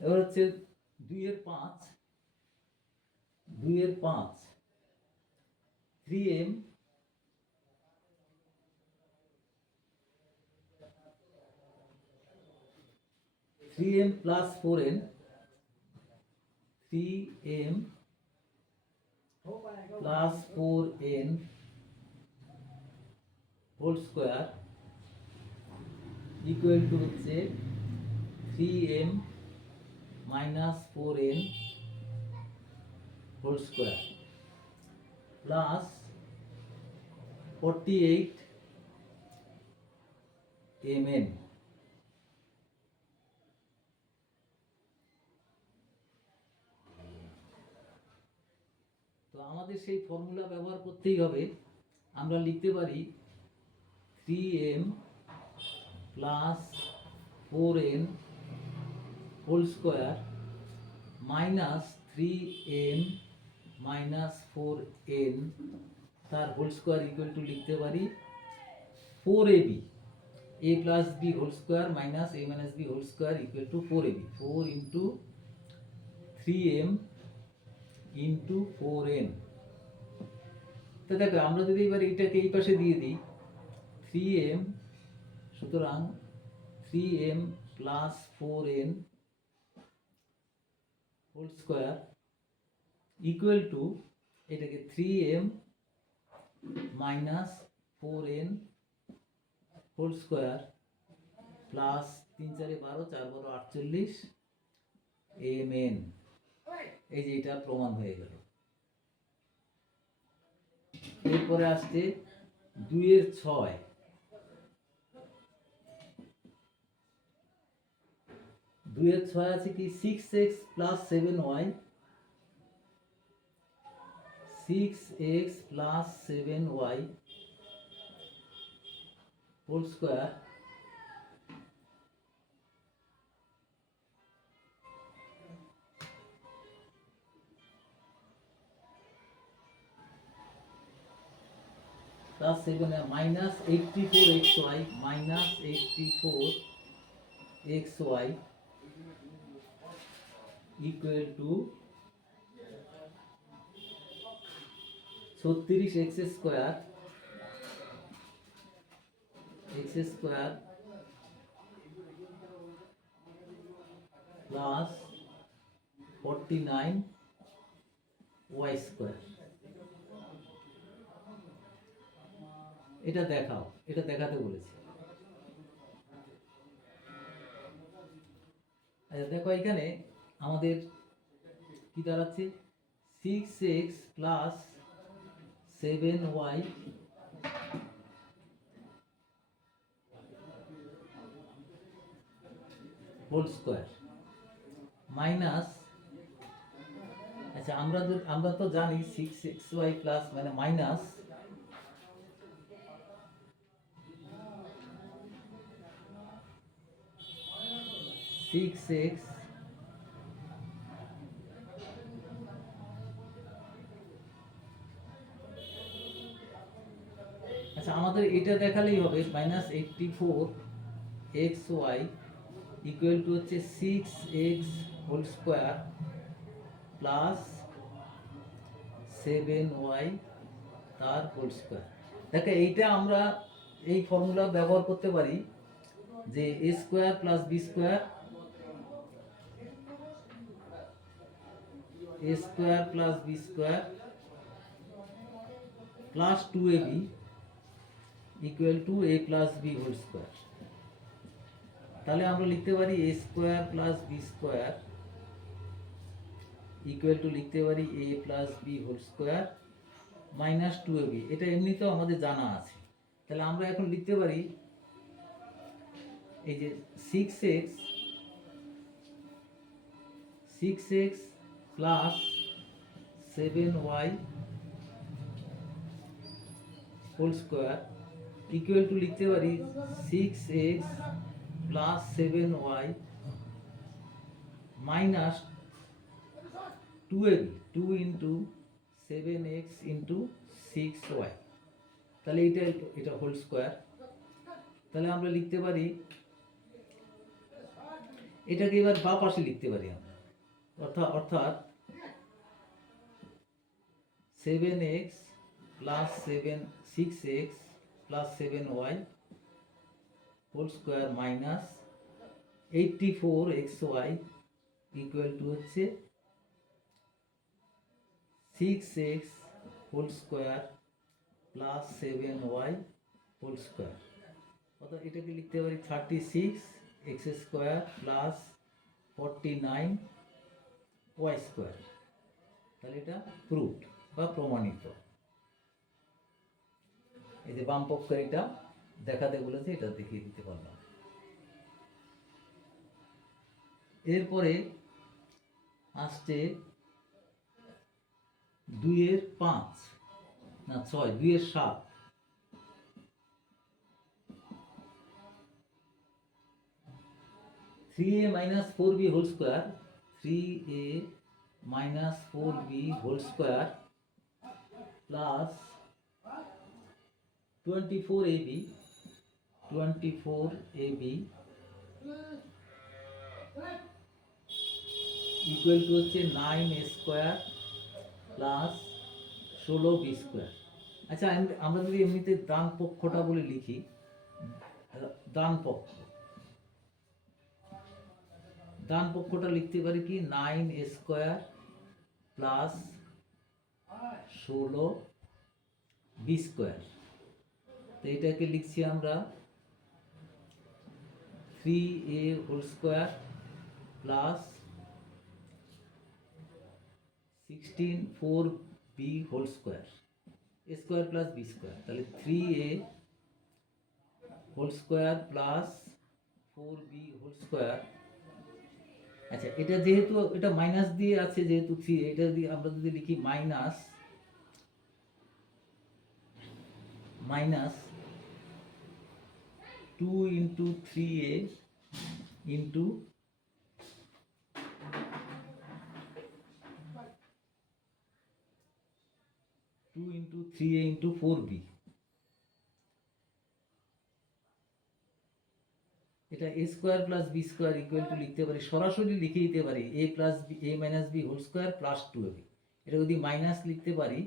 এবার হচ্ছে দুইয়ের পাঁচ দুইয়ের পাঁচ three M three M plus four N three M plus four N whole square equal to হচ্ছে three M minus four N whole square plus forty eight M N তো আমাদের সেই ফর্মুলা ব্যবহার করতেই হবে। আমরা লিখতে পারি three M plus four N whole square minus three N minus four N তার হোল স্কোয়ার ইকুয়াল টু লিখতে পারি four A B A plus B whole square minus A minus B whole square equal to four A B four into three M into four N তো দেখো, আমরা যদি এবার এটাকে এই পাশে দিয়ে দিই থ্রি এম সুতরাং three M plus four N whole square equal to এটাকে three M minus four N whole square plus তিন চারে বারো, চার বারো আটচল্লিশ এম এন এই যে এটা প্রমাণ হয়ে গেল। এরপরে আসছে দুইয়ের ছয়। দুইয়ের ছয় আছে কি? Six X plus seven Y six X plus seven Y whole square plus seven minus eighty four X Y minus eighty four X Y equal to ছত্রিশ X square X square plus forty nine Y square এটা দেখাও, এটা দেখাতে বলেছি। আচ্ছা দেখো এখানে আমাদের কি দাঁড়াচ্ছে? Six X plus seven Y whole square minus আচ্ছা আমরা আমরা তো জানি সিক্স এক্স ওয়াই প্লাস মানে মাইনাস সিক্স এক্স আমাদের এটা দেখালেই হবে minus eighty four X Y equal to হচ্ছে six X whole square plus seven Y তার হোল স্কোয়ার দেখো, এইটা আমরা এই ফর্মুলা ব্যবহার করতে পারি যে A square plus B square A square plus B square plus two A B equal to A plus B whole square তাহলে আমরা লিখতে পারি A square plus B square equal to লিখতে পারি A plus B whole square minus two A B এটা এমনিতেও আমাদের জানা আছে। তাহলে আমরা এখন লিখতে পারি এই যে six X six X plus seven Y whole square equal to লিখতে পারি six X plus seven Y minus two L two into seven X into six Y তাহলে এটা এটা হোল স্কোয়ার তাহলে আমরা লিখতে পারি, এটাকে এবার বা পাশে লিখতে পারি আমরা। অর্থাৎ অর্থাৎ seven X plus seven six X plus seven Y whole square minus eighty four X Y equal to হচ্ছে six X whole square plus seven Y whole square অর্থাৎ এটাকে লিখতে পারি thirty six X square plus forty nine Y square তাহলে এটা proofed বা প্রমাণিত। এই যে বাম পক্ষের এটা, দেখাতে বলেছে, এটা দেখিয়ে দিতে পারলাম। এরপরে আসছে দুইয়ের পাঁচ, না ছয়, দুইয়ের সাত। Three A minus four B whole square three A minus four B whole square plus twenty four A B twenty four A B equal to হচ্ছে নাইন এ স্কোয়ার প্লাস ষোলো বি স্কোয়ার আচ্ছা আমরা যদি এমনিতে ডান পক্ষটা বলে লিখি, ডান পক্ষ। ডান পক্ষটা লিখতে পারি কি? নাইন স্কোয়ার প্লাস ষোলো বি স্কোয়ার তো এটাকে লিখছি আমরা three A whole square plus sixteen four B whole square A square plus B square তাহলে three A whole square plus four B whole square আচ্ছা এটা যেহেতু, এটা মাইনাস দিয়ে আছে যেহেতু থ্রি এটা যদি আমরা যদি লিখি minus minus two into three A into two into three A into four B এটা A square plus B square equal to লিখতে পারি, সরাসরি লিখে দিতে পারি A plus B A minus B whole square plus two এটা যদি minus লিখতে পারি,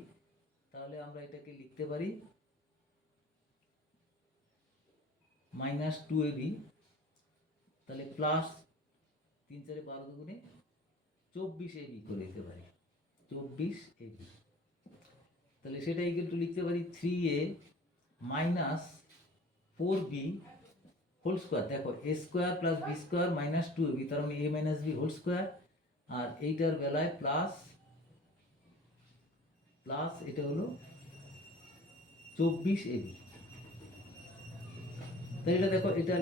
তাহলে আমরা এটাকে লিখতে পারি মাইনাস টু এ বি তাহলে প্লাস তিন চারে বারো দুগুণে চব্বিশ এ বি করে দিতে পারি। চব্বিশ এ বি তাহলে সেটা ইকুয়াল টু লিখতে পারি three A minus four B whole square দেখো A square plus B square minus two B তার মানে A minus B whole square আর এইটার বেলায় প্লাস প্লাস এটা হলো চব্বিশ এ তাই এটা দেখো, এটা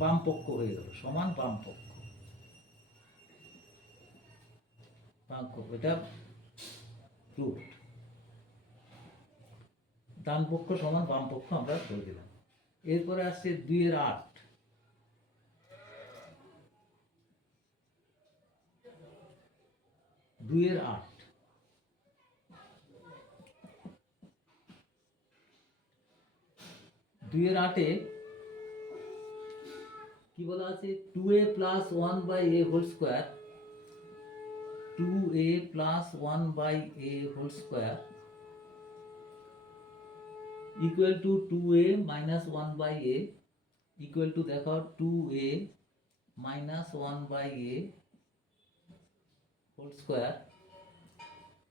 বাম পক্ষ হয়ে গেল, সমান বাম পক্ষ বাম এটা প্রুফ ডান পক্ষ সমান বাম পক্ষ আমরা করে দিলাম। এরপরে আসছে দুইয়ের আট। দুইয়ের আট। দুইয়ের আটে কি বলা আছে? Two A plus one by A whole square two A plus one by A whole square equal to two A minus one by A equal to দেখো two A minus one by A whole square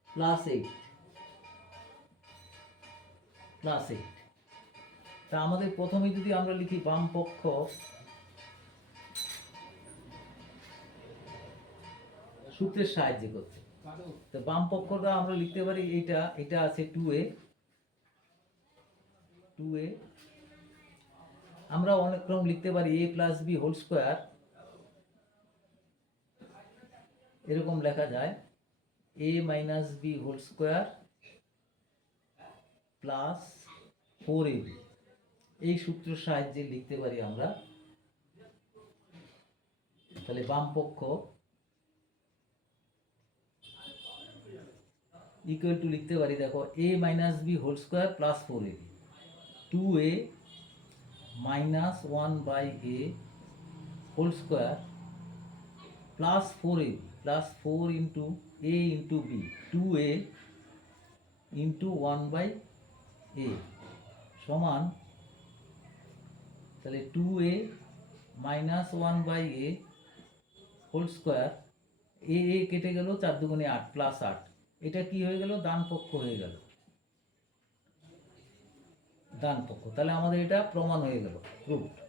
plus eight plus eight তা আমাদের প্রথমে যদি আমরা লিখি বাম পক্ষ সূত্রের সাহায্যে করতে। তো বাম পক্ষটা আমরা লিখতে পারি এটা এটা আছে টু এ টু এ আমরা অনেক রকম লিখতে পারি A plus B whole square এরকম লেখা যায়। A minus B whole square plus four A B এই সূত্রের সাহায্যে লিখতে পারি আমরা। তাহলে বাম পক্ষ ইকুয়াল টু লিখতে পারি, দেখো A minus B whole square plus four A B two A minus one by A whole square plus four A plus four into A into B two A into one by A সমান, তাহলে two A minus one by A whole square A A কেটে গেল চার দুগুণে আট plus আট। এটা কি হয়ে গেল? ডান পক্ষ হয়ে গেল। দান পক্ষ। তাহলে আমাদের এটা প্রমাণ হয়ে গেল। প্রুফ